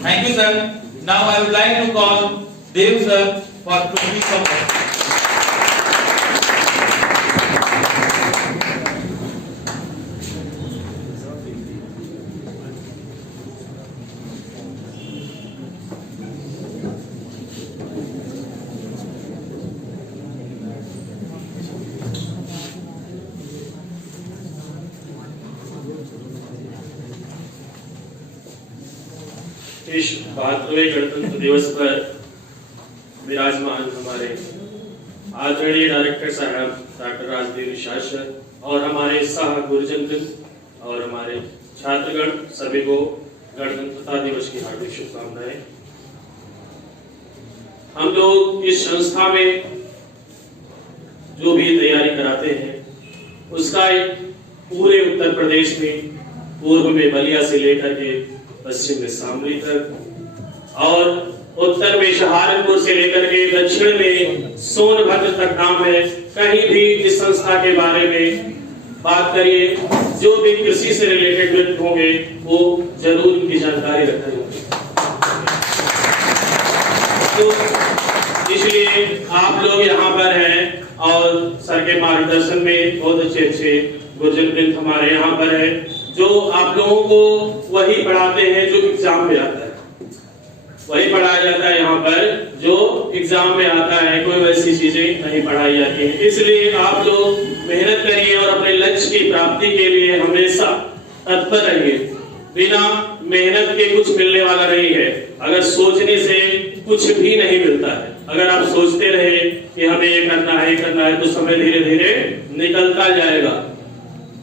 Thank you, sir. Now I would like to call Dev sir for closing comments. इस 72वें गणतंत्र दिवस पर विराजमान हमारे आदरणीय डायरेक्टर साहब डॉक्टर राजदेव शासक और हमारे सह गुरुजन और हमारे छात्रगण सभी को गणतंत्रता दिवस की हार्दिक शुभकामनाएं। हम लोग इस संस्था में जो भी तैयारी कराते हैं उसका एक पूरे उत्तर प्रदेश में पूर्व में बलिया से लेकर के पश्चिम में शामली तक और उत्तर में सहारनपुर से लेकर के दक्षिण में सोनभद्र तक नाम है। कहीं भी इस संस्था के बारे में बात करिए, जो भी कृषि से रिलेटेड व्यक्ति होंगे वो जरूर इनकी जानकारी रखते होंगे। तो इसलिए आप लोग यहाँ पर हैं और सर के मार्गदर्शन में बहुत अच्छे गुरुजन वृंद हमारे यहाँ पर है, जो आप लोगों को वही पढ़ाते हैं जो एग्जाम में आता है, वही पढ़ाया जाता है यहाँ पर जो एग्जाम में आता है, कोई वैसी चीजें नहीं पढ़ाई जाती हैं। इसलिए आप लोग मेहनत करिए और अपने लक्ष्य की प्राप्ति के लिए हमेशा तत्पर रहिए। बिना मेहनत के कुछ मिलने वाला नहीं है। अगर सोचने से कुछ भी नहीं मिलता है, अगर आप सोचते रहे कि हमें ये करना है तो समय धीरे धीरे निकलता जाएगा,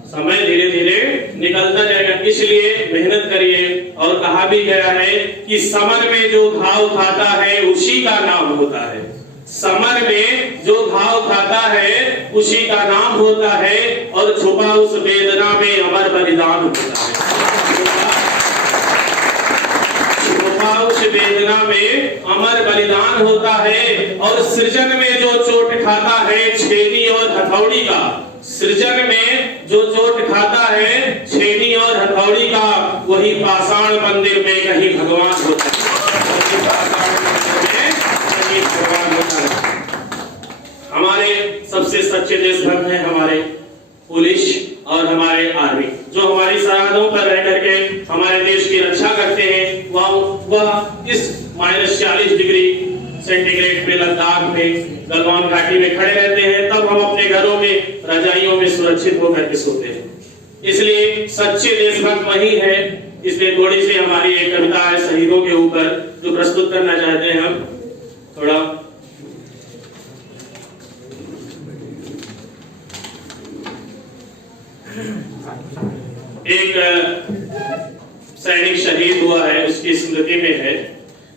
समय धीरे धीरे निकलता जाएगा। इसलिए मेहनत करिए। और कहा भी गया है कि समर में जो घाव खाता है उसी का नाम होता है। समर में जो घाव खाता है उसी का नाम होता है और छुपा उस वेदना में अमर बलिदान होता है। छुपा उस वेदना में अमर बलिदान होता है। और सृजन में जो चोट खाता है छेनी और हथौड़ी का, सृजन में जो चोट खाता है छेनी और हथौड़ी का, वही पाषाण मंदिर में कहीं भगवान होता है। हमारे सबसे सच्चे देशभक्त हैं हमारे पुलिस और हमारे आर्मी, जो हमारी सरहदों पर रह करके हमारे देश की रक्षा करते हैं। वह इस -40 डिग्री सेंटीग्रेड में लद्दाख में गलवान घाटी में खड़े रहते हैं, तब हम अपने घरों में रजाइयों में सुरक्षित होकर के सोते हैं। इसलिए सच्चे देशभक्त वही है। इसलिए थोड़ी सी हमारी एक कविता है शहीदों के ऊपर जो प्रस्तुत करना चाहते हैं हम। थोड़ा एक सैनिक शहीद हुआ है, उसकी स्मृति में है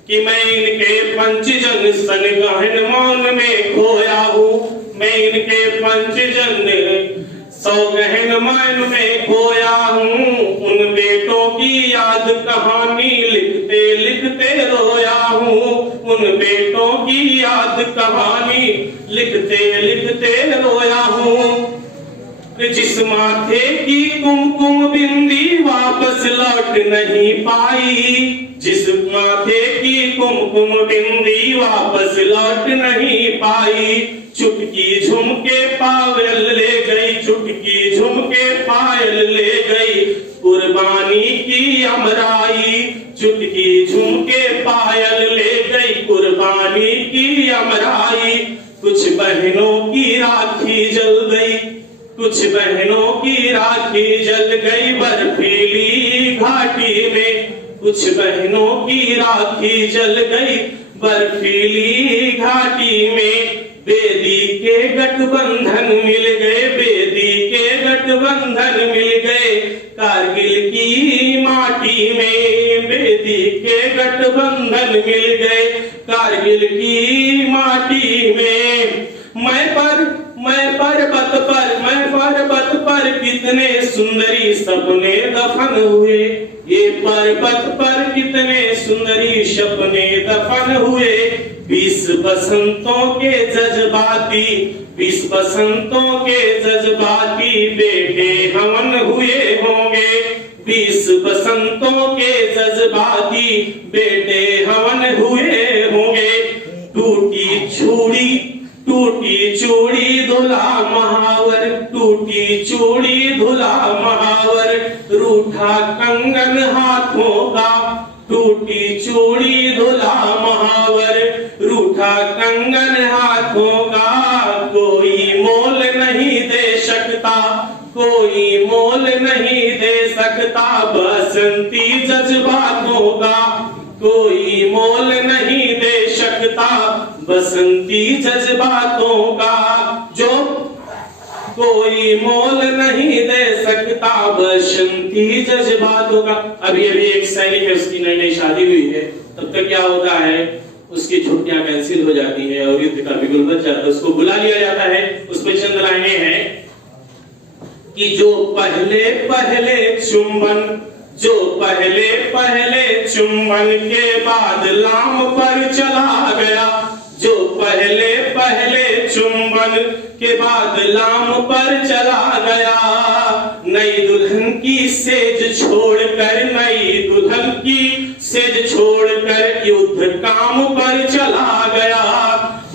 कि मैं इनके पंचजन सन गहन मौन में खोया हूँ, मैं इनके पंचजन सौ गहन मौन में खोया हूँ। उन बेटों की याद कहानी लिखते लिखते रोया हूँ, उन बेटों की याद कहानी लिखते लिखते रोया हूँ। जिस माथे की कुमकुम बिंदी वापस लौट नहीं पाई, जिस माथे की कुमकुम बिंदी वापस लौट नहीं पाई। चुटकी झुमके पायल ले गई, चुटकी झुमके पायल ले गई, कुर्बानी की अमराई। चुटकी झुमके पायल ले गई, कुर्बानी की अमराई। कुछ बहनों की राखी जल गई, कुछ बहनों की राखी जल गई बर्फीली घाटी में, कुछ बहनों की राखी जल गई बर्फीली घाटी में। बेदी के गठबंधन मिल गए, बेदी के गठबंधन मिल गए कारगिल की माटी में, बेदी के गठबंधन मिल गए कारगिल की माटी में। मैं पर्वत पर कितने सुंदरी सपने दफन हुए, ये पर्वत पर कितने सुंदरी सपने दफन हुए। 20 बसंतों के जज्बाती, 20 बसंतों के जज्बाती बेटे हवन हुए होंगे, 20 बसंतों के जज्बाती बेटे हवन हुए होंगे। टूटी चूड़ी धुला महावर, टूटी चूड़ी धुला महावर, रूठा कंगन हाथों का, टूटी चूड़ी धुला महावर, रूठा कंगन हाथों का, कोई मोल नहीं दे सकता, कोई मोल नहीं दे सकता बसंती जज्बातों का, कोई मोल नहीं दे सकता बसंती जज्बातों का, जो कोई मोल नहीं दे सकता बसंती जज्बातों का। अभी एक सैनिक है, उसकी नई नई शादी हुई है, तब तक क्या होता है, उसकी छुट्टियां कैंसिल हो जाती है और युद्ध का बिगुल बच जाता है, उसको बुला लिया जाता है। उसमें चंद लाइनें हैं कि जो पहले पहले चुंबन के बाद लाम पर चला गया, जो पहले पहले चुंबन के बाद लाम पर चला गया, नई दुल्हन की सेज छोड़कर, नई दुल्हन की सेज छोड़कर युद्ध काम पर चला गया,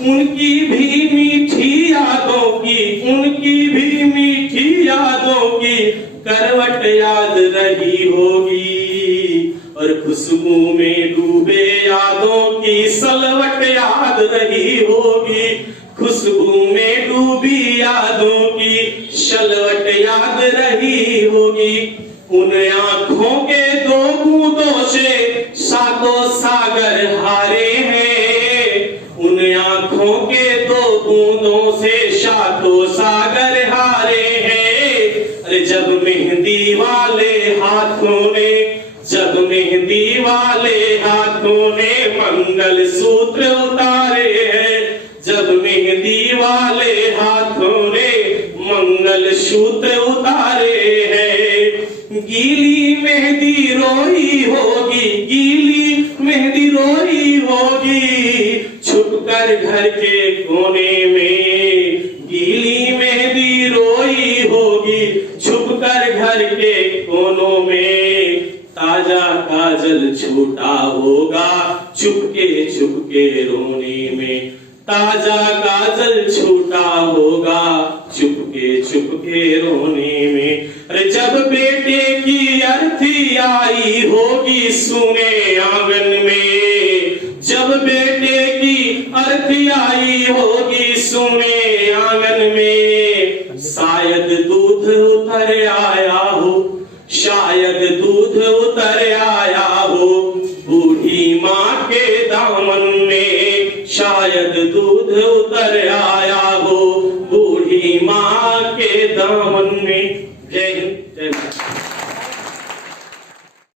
उनकी भी मीठी यादों की, उनकी भी मीठी यादों की करवट याद रही होगी, और खुशबू में डूबे यादों की सलवट याद रही होगी, खुशबू में डूबी यादों की सलवट याद रही होगी। उन आंखों के दो बूंदों से सातों सागर हारे हैं, उन आंखों के दो बूंदों से सातों सागर हारे हैं। अरे जब मेहंदी वाले हाथों ने, जब मेहंदी वाले हाथों ने मंगल सूत्र उतारे हैं, जब मेहंदी वाले हाथों ने मंगल सूत्र उतारे हैं, गीली मेहंदी रोई होगी, गीली मेहंदी रोई होगी, छुपकर घर के कोने में, गीली मेहंदी रोई होगी, छुपकर घर के कोनों में, ताजा काजल छूटा होगा चुपके चुपके रोने में, ताजा काजल छूटा होगा चुपके चुपके रोने में। अरे जब बेटे की अर्थी आई होगी सुने आंगन में, जब बेटे की अर्थी आई होगी सुने आंगन में, शायद दूध उतर आया हो, शायद दूध उतर आया हो बूढ़ी माँ के दामन में, शायद दूध उतर आया हो